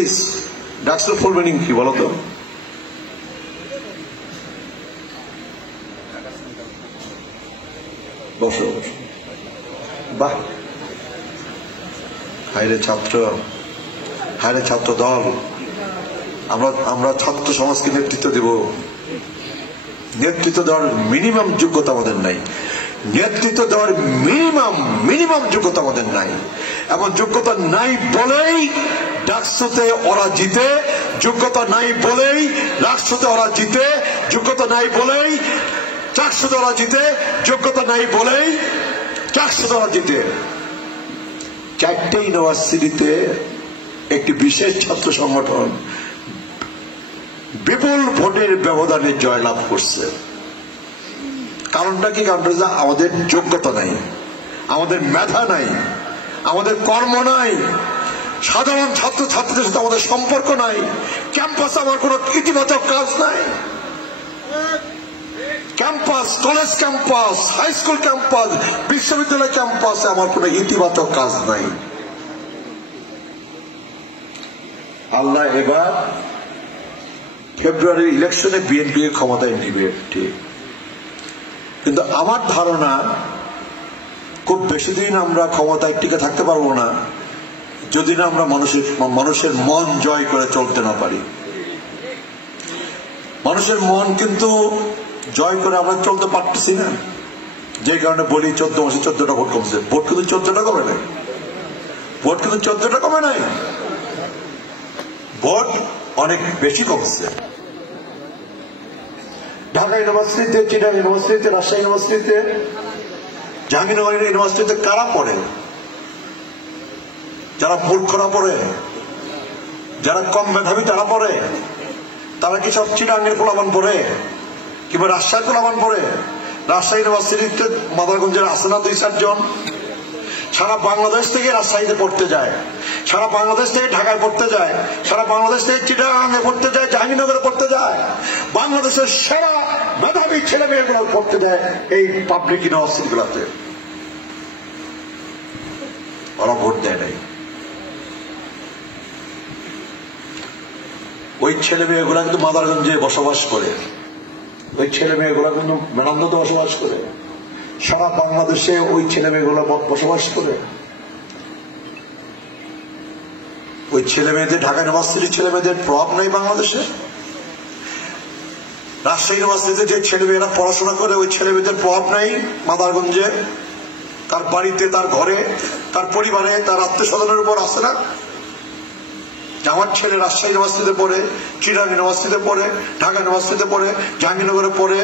Please, ডাকসুর full meaning কি বলো তো? বসো। বাহ, হায়রে ছাত্র, হায়রে ছাত্র দল, আমরা ছাত্র সমাজকে নেতৃত্ব দেব। নেতৃত্ব দেওয়ার মিনিমাম যোগ্যতা আমাদের নাই, নেতৃত্ব দেওয়ার মিনিমাম যোগ্যতা আমাদের নাই। এবং যোগ্যতা নাই বলেই ডাকসুতে ওরা জিতে, যোগ্যতা নাই বলেই রাষ্ট্রতে ওরা জিতে, যোগ্যতা নাই বলেই চাকসুতে ওরা জিতে, যোগ্যতা নাই বলেই চাকসুতে ওরা জিতে। 4টে ইউনিভার্সিটিতে একটি বিশেষ ছাত্র সংগঠন বিপুল ভোটের ব্যবধানে জয়লাভ করছে। কারণটা কি? কারণটা আমাদের যোগ্যতা নাই, আমাদের মেধা নাই, আমাদের কর্ম নাই, সাধারণ ছাত্র ছাত্রীদের সাথে আমাদের সম্পর্ক নাই, ক্যাম্পাসে আমার কোন ইতিবাচক কাজ নাই। Campus, college campus, high school campus, বিশ্ববিদ্যালয় ক্যাম্পাসে আমার কোন ইতিবাচক কাজ নাই। আল্লাহ এবার ফেব্রুয়ারির ইলেকশনে বিএনপি ক্ষমতায় নিবে, ঠিক, কিন্তু আমার ধারণা খুব বেশি দিন আমরা ক্ষমতায় টিকে থাকতে পারবো না যদি না আমরা মানুষের মন জয় করে চলতে না পারি। মানুষের মন কিন্তু জয় করে আমরা চলতে পারতেছি না, যে কারণে বলি 14 মাসে 14টা ভোট কমছে। ভোট কিন্তু 14টা কমে নাই, ভোট কিন্তু 14টা কমে নাই, ভোট অনেক বেশি কমছে। ঢাকা ইউনিভার্সিটিতে, চিটাগাং ইউনিভার্সিটিতে, রাজশাহী ইউনিভার্সিটিতে, জাহাঙ্গীরনগর ইউনিভার্সিটিতে কারা পড়ে? যারা মূর্খরা পড়ে, যারা কম মেধাবী তারা পড়ে। তারা কি সব চিটাগাংয়ের পোলাপান পড়ে কিংবা রাজশাহীর পোলাপান পড়ে? রাজশাহী ইউনিভার্সিটিতে মাদারগঞ্জের আছে না 2-4 জন? সারা বাংলাদেশ থেকে রাজশাহীতে পড়তে যায়, সারা বাংলাদেশ থেকে ঢাকায় পড়তে যায়, সারা বাংলাদেশ থেকে চিটাগাংয়ে পড়তে যায়, জাহাঙ্গীরনগরে পড়তে যায়। বাংলাদেশের সেরা মেধাবী ছেলে মেয়েগুলো পড়তে যায় এই পাবলিক ইউনিভার্সিটি গুলাতে। ওরা ভোট দেয় নাই। ওই ছেলে মেয়েগুলা কিন্তু মাদারগঞ্জে বসবাস করে, ওই ছেলে মেয়েগুলা কিন্তু মেনান্দতে বসবাস করে, সারা বাংলাদেশে ওই ছেলে মেয়েগুলো বসবাস করে। ওই ছেলে মেয়েদের, ঢাকা ইউনিভার্সিটির ছেলে মেয়েদের প্রভাব নেই বাংলাদেশে? রাজশাহী ইউনিভার্সিটিতে যে ছেলে মেয়েরা পড়াশোনা করে ওই ছেলে মেয়েদের প্রভাব নেই মাদারগঞ্জে? তার বাড়িতে, তার ঘরে, তার পরিবারে, তার আত্মীয় স্বজনের উপর আসে না? আমার ছেলে রাজশাহী ইউনিভার্সিটিতে পড়ে, চিটাগাং ইউনিভার্সিটিতে পড়ে, ঢাকা ইউনিভার্সিটিতে পড়ে, জাহাঙ্গীরনগরে পড়ে,